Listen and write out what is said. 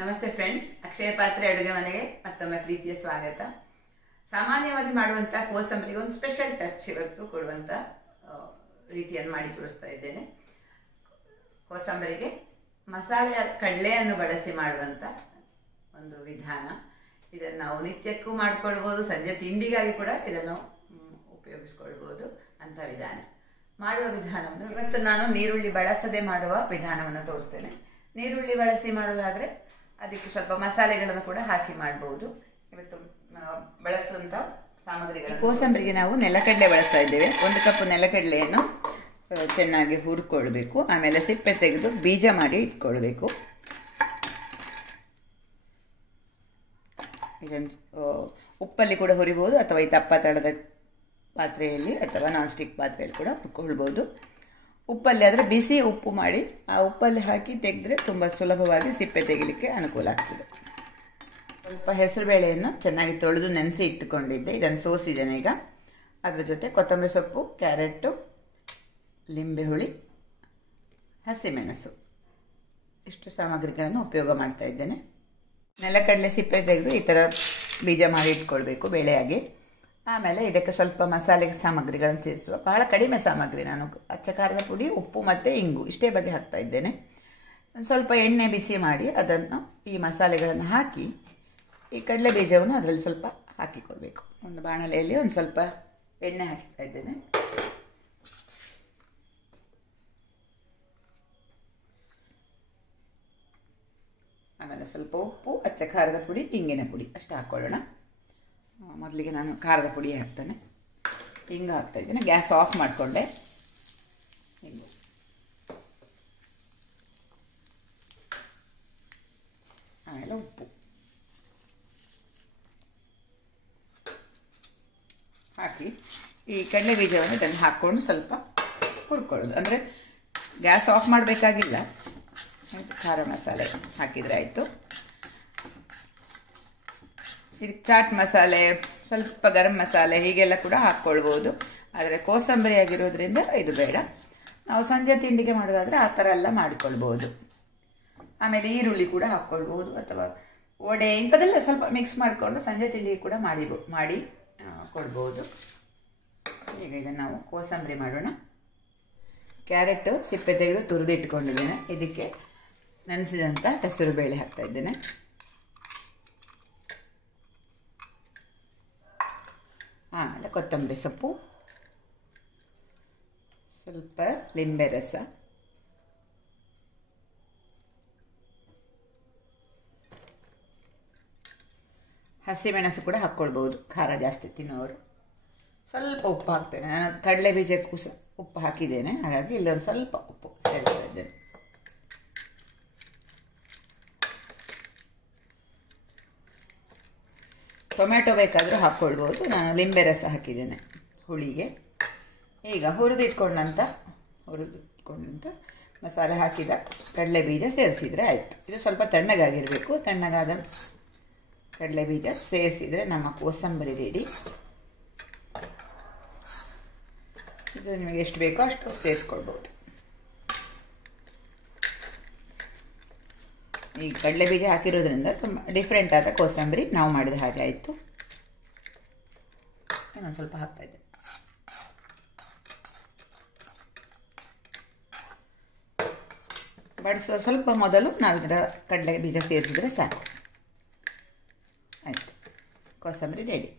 ನಮಸ್ತೆ ಫ್ರೆಂಡ್ಸ್, ಅಕ್ಷಯ ಪಾತ್ರೆ ಅಡುಗೆ ಮನೆಗೆ ಮತ್ತೊಮ್ಮೆ ಪ್ರೀತಿಯ ಸ್ವಾಗತ. ಸಾಮಾನ್ಯವಾಗಿ ಮಾಡುವಂಥ ಕೋಸಂಬರಿಗೆ ಒಂದು ಸ್ಪೆಷಲ್ ಟಚ್ ಇವತ್ತು ಕೊಡುವಂಥ ರೀತಿಯನ್ನು ಮಾಡಿ ತೋರಿಸ್ತಾ ಇದ್ದೇನೆ. ಕೋಸಂಬರಿಗೆ ಮಸಾಲೆ ಕಡಲೆಯನ್ನು ಬಳಸಿ ಮಾಡುವಂಥ ಒಂದು ವಿಧಾನ. ಇದನ್ನು ನಾವು ನಿತ್ಯಕ್ಕೂ ಮಾಡ್ಕೊಳ್ಬೋದು, ಸಂಜೆ ತಿಂಡಿಗಾಗಿ ಕೂಡ ಇದನ್ನು ಉಪಯೋಗಿಸ್ಕೊಳ್ಬೋದು ಅಂತ ವಿಧಾನ. ಮಾಡುವ ವಿಧಾನವನ್ನು ಇವತ್ತು ನಾನು ನೀರುಳ್ಳಿ ಬಳಸದೆ ಮಾಡುವ ವಿಧಾನವನ್ನು ತೋರಿಸ್ತೇನೆ. ನೀರುಳ್ಳಿ ಬಳಸಿ ಮಾಡೋದಾದರೆ ಅದಕ್ಕೆ ಸ್ವಲ್ಪ ಮಸಾಲೆಗಳನ್ನು ಕೂಡ ಹಾಕಿ ಮಾಡಬಹುದು. ಇವತ್ತು ಬಳಸುವಂಥ ಸಾಮಗ್ರಿಗಳು, ಕೋಸಂಬರಿಗೆ ನಾವು ನೆಲಕಡಲೆ ಬಳಸ್ತಾ ಇದ್ದೇವೆ. 1 ಕಪ್ ನೆಲಕಡಲೆಯನ್ನು ಚೆನ್ನಾಗಿ ಹುರ್ಕೊಳ್ಬೇಕು. ಆಮೇಲೆ ಸಿಪ್ಪೆ ತೆಗೆದು ಬೀಜ ಮಾಡಿ ಇಟ್ಕೊಳ್ಬೇಕು. ಇದನ್ನು ಉಪ್ಪಲ್ಲಿ ಕೂಡ ಹುರಿಬಹುದು, ಅಥವಾ ಈ ದಪ್ಪ ತಳದ ಪಾತ್ರೆಯಲ್ಲಿ ಅಥವಾ ನಾನ್ ಸ್ಟಿಕ್ ಪಾತ್ರೆಯಲ್ಲಿ ಕೂಡ ಹುರ್ಕೊಳ್ಬಹುದು. ಉಪ್ಪಲ್ಲಿ ಆದರೆ ಬಿಸಿ ಉಪ್ಪು ಮಾಡಿ ಆ ಉಪ್ಪಲ್ಲಿ ಹಾಕಿ ತೆಗೆದ್ರೆ ತುಂಬ ಸುಲಭವಾಗಿ ಸಿಪ್ಪೆ ತೆಗಿಲಿಕ್ಕೆ ಅನುಕೂಲ ಆಗ್ತದೆ. ಸ್ವಲ್ಪ ಹೆಸರುಬೇಳೆಯನ್ನು ಚೆನ್ನಾಗಿ ತೊಳೆದು ನೆನೆಸಿ ಇಟ್ಟುಕೊಂಡಿದ್ದೆ, ಇದನ್ನು ಸೋಸಿದ್ದೇನೆ ಈಗ. ಅದರ ಜೊತೆ ಕೊತ್ತಂಬರಿ ಸೊಪ್ಪು, ಕ್ಯಾರೆಟು, ಲಿಂಬೆ ಹುಳಿ, ಹಸಿಮೆಣಸು, ಇಷ್ಟು ಸಾಮಗ್ರಿಗಳನ್ನು ಉಪಯೋಗ ಮಾಡ್ತಾ ಇದ್ದೇನೆ. ನೆಲಕಡಲೆ ಸಿಪ್ಪೆ ತೆಗೆದು ಈ ಥರ ಬೀಜ ಮಾಡಿ ಇಟ್ಕೊಳ್ಬೇಕು ಬೇಳೆಯಾಗಿ. ಆಮೇಲೆ ಇದಕ್ಕೆ ಸ್ವಲ್ಪ ಮಸಾಲೆ ಸಾಮಗ್ರಿಗಳನ್ನು ಸೇರಿಸುವ. ಬಹಳ ಕಡಿಮೆ ಸಾಮಗ್ರಿ, ನಾನು ಅಚ್ಚ ಖಾರದ ಪುಡಿ, ಉಪ್ಪು ಮತ್ತು ಇಂಗು ಇಷ್ಟೇ ಬಗ್ಗೆ ಹಾಕ್ತಾ ಇದ್ದೇನೆ. ಸ್ವಲ್ಪ ಎಣ್ಣೆ ಬಿಸಿ ಮಾಡಿ ಅದನ್ನು ಈ ಮಸಾಲೆಗಳನ್ನು ಹಾಕಿ ಈ ಕಡಲೆ ಬೀಜವನ್ನು ಅದರಲ್ಲಿ ಸ್ವಲ್ಪ ಹಾಕಿಕೊಳ್ಬೇಕು. ಒಂದು ಬಾಣಲೆಯಲ್ಲಿ ಒಂದು ಸ್ವಲ್ಪ ಎಣ್ಣೆ ಹಾಕ್ತಾ ಇದ್ದೇನೆ. ಆಮೇಲೆ ಸ್ವಲ್ಪ ಉಪ್ಪು, ಅಚ್ಚ ಖಾರದ ಪುಡಿ, ಇಂಗಿನ ಪುಡಿ ಅಷ್ಟು ಹಾಕ್ಕೊಳ್ಳೋಣ. ಮೊದಲಿಗೆ ನಾನು ಖಾರದ ಪುಡಿ ಹಾಕ್ತೇನೆ, ಹಿಂಗೆ ಹಾಕ್ತಾ ಇದ್ದೇನೆ. ಗ್ಯಾಸ್ ಆಫ್ ಮಾಡಿಕೊಂಡೆ. ಹಿಂಗು, ಆಮೇಲೆ ಉಪ್ಪು ಹಾಕಿ ಈ ಕಡಲೆ ಬೀಜವನ್ನು ಇದನ್ನು ಹಾಕ್ಕೊಂಡು ಸ್ವಲ್ಪ ಹುರ್ಕೊಳ್ಳೋದು. ಅಂದರೆ ಗ್ಯಾಸ್ ಆಫ್ ಮಾಡಬೇಕಾಗಿಲ್ಲ, ಖಾರ ಮಸಾಲೆ ಹಾಕಿದರೆ ಆಯಿತು. ಇದಕ್ಕೆ ಚಾಟ್ ಮಸಾಲೆ, ಸ್ವಲ್ಪ ಗರಂ ಮಸಾಲೆ ಹೀಗೆಲ್ಲ ಕೂಡ ಹಾಕ್ಕೊಳ್ಬೋದು. ಆದರೆ ಕೋಸಂಬರಿ ಆಗಿರೋದ್ರಿಂದ ಇದು ಬೇಡ. ನಾವು ಸಂಜೆ ತಿಂಡಿಗೆ ಮಾಡೋದಾದರೆ ಆ ಥರ ಎಲ್ಲ ಮಾಡಿಕೊಳ್ಬೋದು. ಆಮೇಲೆ ಈರುಳ್ಳಿ ಕೂಡ ಹಾಕ್ಕೊಳ್ಬೋದು, ಅಥವಾ ವಡೆ ಇಂಥದ್ದೆಲ್ಲ ಸ್ವಲ್ಪ ಮಿಕ್ಸ್ ಮಾಡಿಕೊಂಡು ಸಂಜೆ ತಿಂಡಿಗೆ ಕೂಡ ಮಾಡಿ ಕೊಡ್ಬೋದು. ಈಗ ಇದನ್ನು ನಾವು ಕೋಸಂಬರಿ ಮಾಡೋಣ. ಕ್ಯಾರೆಟು ಸಿಪ್ಪೆ ತೆಗೆದು ತುರಿದು ಇಟ್ಕೊಂಡಿದ್ದೇನೆ. ಇದಕ್ಕೆ ನೆನೆಸಿದಂಥ ಹೆಸರು ಬೇಳೆ ಹಾಕ್ತಾ ಇದ್ದೇನೆ. ಆಮೇಲೆ ಕೊತ್ತಂಬರಿ ಸೊಪ್ಪು, ಸ್ವಲ್ಪ ಲಿಂಬೆ ರಸ, ಹಸಿಮೆಣಸು ಕೂಡ ಹಾಕ್ಕೊಳ್ಬೋದು ಖಾರ ಜಾಸ್ತಿ ತಿನ್ನೋರು. ಸ್ವಲ್ಪ ಉಪ್ಪು ಹಾಕ್ತೇನೆ, ನಾನು ಕಡಲೆ ಬೀಜಕ್ಕೂ ಉಪ್ಪು ಹಾಕಿದ್ದೇನೆ, ಹಾಗಾಗಿ ಇಲ್ಲೊಂದು ಸ್ವಲ್ಪ ಉಪ್ಪು ಸೇರಿಸ್ತಾ ಇದ್ದೇನೆ. ಟೊಮೆಟೊ ಬೇಕಾದರೂ ಹಾಕ್ಕೊಳ್ಬೋದು, ನಾನು ಲಿಂಬೆ ರಸ ಹಾಕಿದ್ದೇನೆ ಹುಳಿಗೆ. ಈಗ ಹುರಿದಿಟ್ಕೊಂಡಂಥ ಮಸಾಲೆ ಹಾಕಿದ ಕಡಲೆ ಬೀಜ ಸೇರಿಸಿದರೆ ಆಯಿತು. ಇದು ಸ್ವಲ್ಪ ತಣ್ಣಗಾಗಿರಬೇಕು. ತಣ್ಣಗಾದ ಕಡಲೆ ಬೀಜ ಸೇರಿಸಿದರೆ ನಮ್ಮ ಕೋಸಂಬರಿ ರೆಡಿ. ಇದು ನಿಮಗೆ ಎಷ್ಟು ಬೇಕೋ ಅಷ್ಟು ಸೇರಿಸ್ಕೊಳ್ಬೋದು. ಈ ಕಡಲೆ ಬೀಜ ಹಾಕಿರೋದ್ರಿಂದ ತುಂಬ ಡಿಫ್ರೆಂಟ್ ಆದ ಕೋಸಂಬರಿ ನಾವು ಮಾಡಿದ ಹಾಗೆ ಆಯಿತು. ಇನ್ನೊಂದು ಸ್ವಲ್ಪ ಹಾಕ್ತಾ ಇದ್ದೆ. ಬಡಿಸೋ ಸ್ವಲ್ಪ ಮೊದಲು ನಾವು ಇದರ ಕಡಲೆ ಬೀಜ ಸೇರಿಸಿದ್ರೆ ಸಾಕು. ಆಯಿತು, ಕೋಸಂಬರಿ ರೆಡಿ.